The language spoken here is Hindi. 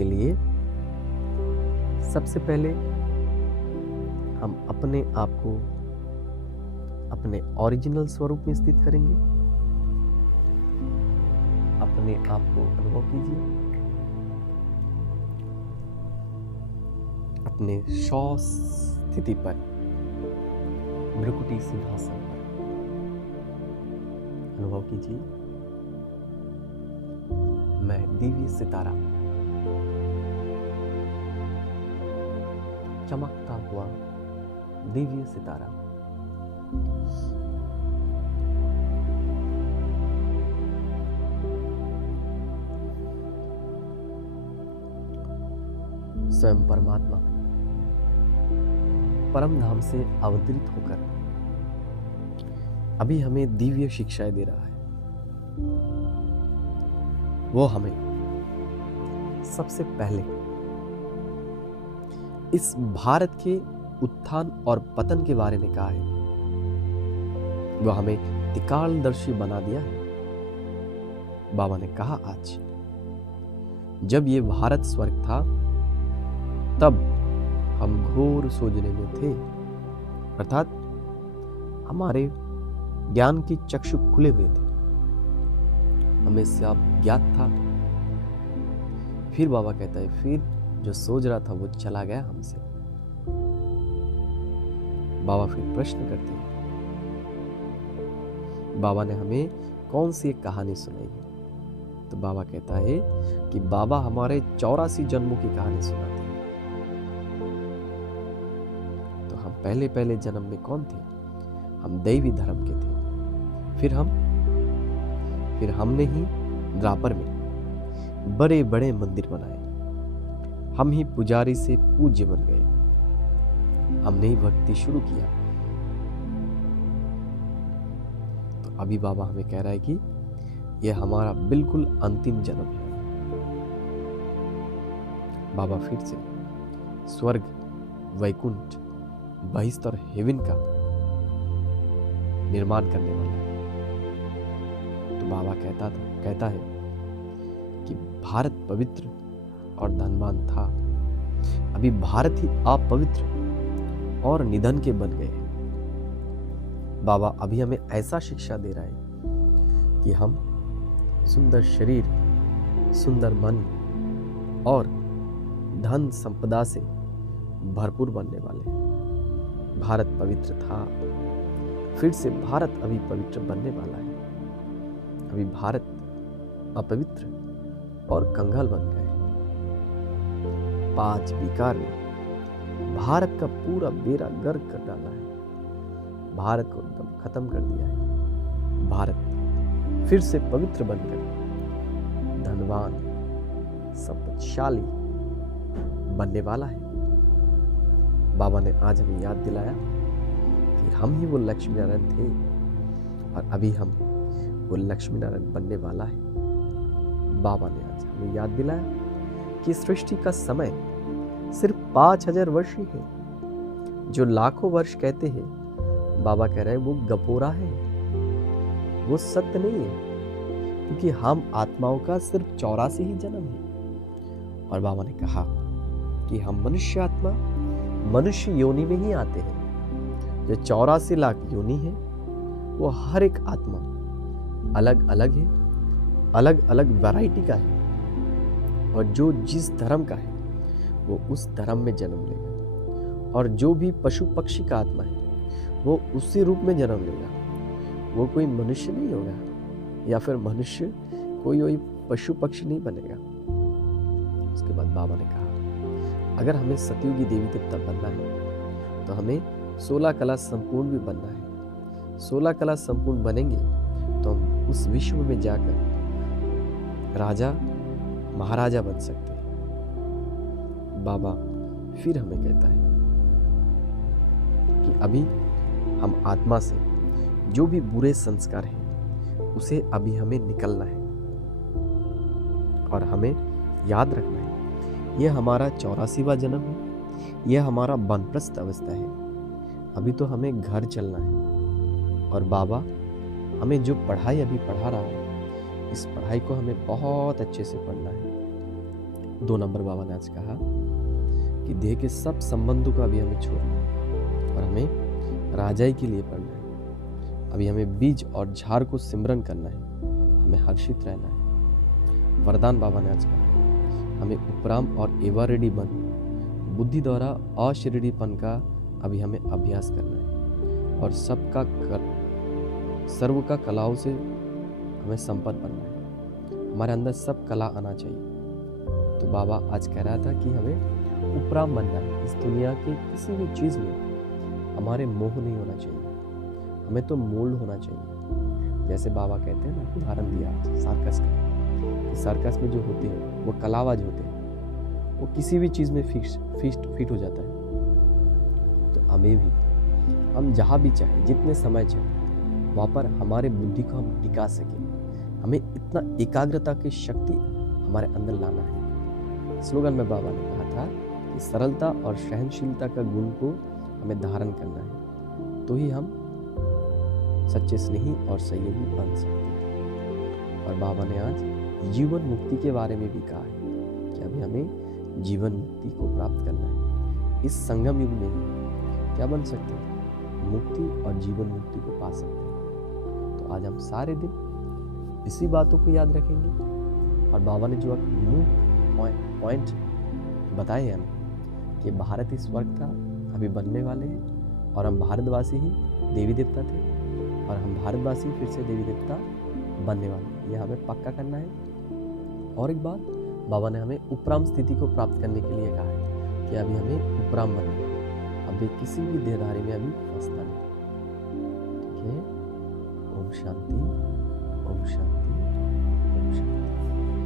इसके लिए सबसे पहले हम अपने आप को अपने ओरिजिनल स्वरूप में स्थित करेंगे। अपने आप को अनुभव कीजिए, अपने श्वास स्थिति पर, भ्रुकुटी सिंहासन पर अनुभव कीजिए। मैं दिव्य सितारा, चमकता हुआ दिव्य सितारा, स्वयं परमात्मा परम धाम से अवतरित होकर अभी हमें दिव्य शिक्षाएं दे रहा है। वो हमें सबसे पहले इस भारत के उत्थान और पतन के बारे में कहा है। वो हमें त्रिकालदर्शी बना दिया है। बाबा ने कहा, आज जब ये भारत स्वर्ग था तब हम घोर सोचने में थे, अर्थात हमारे ज्ञान की चक्षु खुले हुए थे, हमें सब ज्ञात था। फिर बाबा कहता है, फिर जो सोच रहा था वो चला गया हमसे। बाबा फिर प्रश्न करते हैं, बाबा ने हमें कौन सी एक कहानी सुनाई है? तो बाबा कहता है कि बाबा हमारे 84 जन्मों की कहानी सुनाते हैं। तो हम पहले जन्म में कौन थे? हम दैवी धर्म के थे। फिर हमने ही द्वापर में बड़े बड़े मंदिर बनाए। हम ही पुजारी से पूज्य बन गए। हमने ही भक्ति शुरू किया। तो अभी बाबा हमें कह रहा है कि यह हमारा बिल्कुल अंतिम जन्म है। बाबा फिर से स्वर्ग, वैकुंठ, बहिष्ठ और हेवन का निर्माण करने वाला है। तो बाबा कहता है कि भारत पवित्र और धनवान था, अभी भारत ही अपवित्र और निधन के बन गए हैं। बाबा अभी हमें ऐसा शिक्षा दे रहा है कि हम सुंदर शरीर, सुंदर मन और धन संपदा से भरपूर बनने वाले हैं। भारत पवित्र था, फिर से भारत अभी पवित्र बनने वाला है। अभी भारत अपवित्र और कंगाल बन गए। 5 विकार ने भारत का पूरा बेड़ा गर्क कर डाला है। भारत को एकदम खत्म कर दिया है। भारत फिर से पवित्र बनकर धनवान, संपत्तिशाली बनने वाला है। बाबा ने आज हमें याद दिलाया कि हम ही वो लक्ष्मी नारायण थे और अभी हम वो लक्ष्मी नारायण बनने वाला है। बाबा ने आज हमें याद दिलाया कि सृष्टि का समय सिर्फ 5000 वर्ष ही है। जो लाखों वर्ष कहते हैं, बाबा कह रहे हैं वो गपोरा है, वो सत्य नहीं है, क्योंकि हम आत्माओं का सिर्फ 84 ही जन्म है। और बाबा ने कहा कि हम मनुष्य आत्मा मनुष्य योनि में ही आते हैं। जो 84 लाख योनि है, वो हर एक आत्मा अलग अलग है, अलग अलग वैरायटी का है। और जो जिस धर्म का है वो उस धर्म में जन्म लेगा। और जो भी पशु पक्षी का आत्मा है वो उसी रूप में जन्म लेगा। वो कोई मनुष्य नहीं होगा, या फिर मनुष्य कोई पशु पक्षी नहीं बनेगा। उसके बाद बाबा ने कहा, अगर हमें सतयुगी देवी देवता बनना है तो हमें 16 कला संपूर्ण भी बनना है। 16 कला संपूर्ण बनेंगे तो हम उस विश्व में जाकर राजा महाराजा बन सकते हैं। बाबा फिर हमें कहता है कि अभी हम आत्मा से जो भी बुरे संस्कार हैं उसे अभी हमें निकलना है। और हमें याद रखना है, यह हमारा 84वां जन्म है, यह हमारा वानप्रस्थ अवस्था है। अभी तो हमें घर चलना है। और बाबा हमें जो पढ़ाई अभी पढ़ा रहा है, इस पढ़ाई को हमें बहुत अच्छे से पढ़ना है। 2 नंबर बाबा ने आज कहा कि देह के सब संबंधों का अभी हमें छोड़ना है और हमें राजाई के लिए पढ़ना है। अभी हमें बीज और झाड़ को सिमरन करना है, हमें हर्षित रहना है। वरदान बाबा ने आज कहा हमें उपराम और एवारेडी बन बुद्धि द्वारा अशरीरीपन का अभी हमें अभ्यास करना है और सर्व का कलाओं से हमें संपन्न बनना है। हमारे अंदर सब कला आना चाहिए। तो बाबा आज कह रहा था कि हमें उपराम बनना है। इस दुनिया के किसी भी चीज़ में हमारे मोह नहीं होना चाहिए, हमें तो मोल्ड होना चाहिए। जैसे बाबा कहते हैं ना, उदाहरण दिया आज सर्कस का, सर्कस में जो होते हैं वो कलाबाज होते हैं, वो किसी भी चीज़ में फिट हो जाता है। तो हमें भी, हम जहाँ भी चाहे, जितने समय चाहे, वहाँ पर हमारे बुद्धि को हम टिका सकें। हमें इतना एकाग्रता की शक्ति हमारे अंदर लाना है। स्लोगन में बाबा ने कहा था कि सरलता और सहनशीलता का गुण को हमें धारण करना है, तो ही हम सच्चे स्नेही और सहयोगी बन सकते हैं। और बाबा ने आज जीवन मुक्ति के बारे में भी कहा है कि अभी हमें जीवन मुक्ति को प्राप्त करना है। इस संगम युग में क्या बन सकते हैं? मुक्ति और जीवन मुक्ति को पा सकते हैं। तो आज हम सारे दिन इसी बातों को याद रखेंगे। और बाबा ने जो पॉइंट बताए हैं हमें कि भारत ही स्वर्ग था, अभी बनने वाले हैं, और हम भारतवासी ही देवी देवता थे और हम भारतवासी फिर से देवी देवता बनने वाले हैं। यह हमें पक्का करना है। और एक बात, बाबा ने हमें उपराम स्थिति को प्राप्त करने के लिए कहा है कि अभी हमें उपराम बनना है, अभी किसी भी देहधारी में अभी फंसना नहीं। ठीक है। ओम शांति, ओम शांति।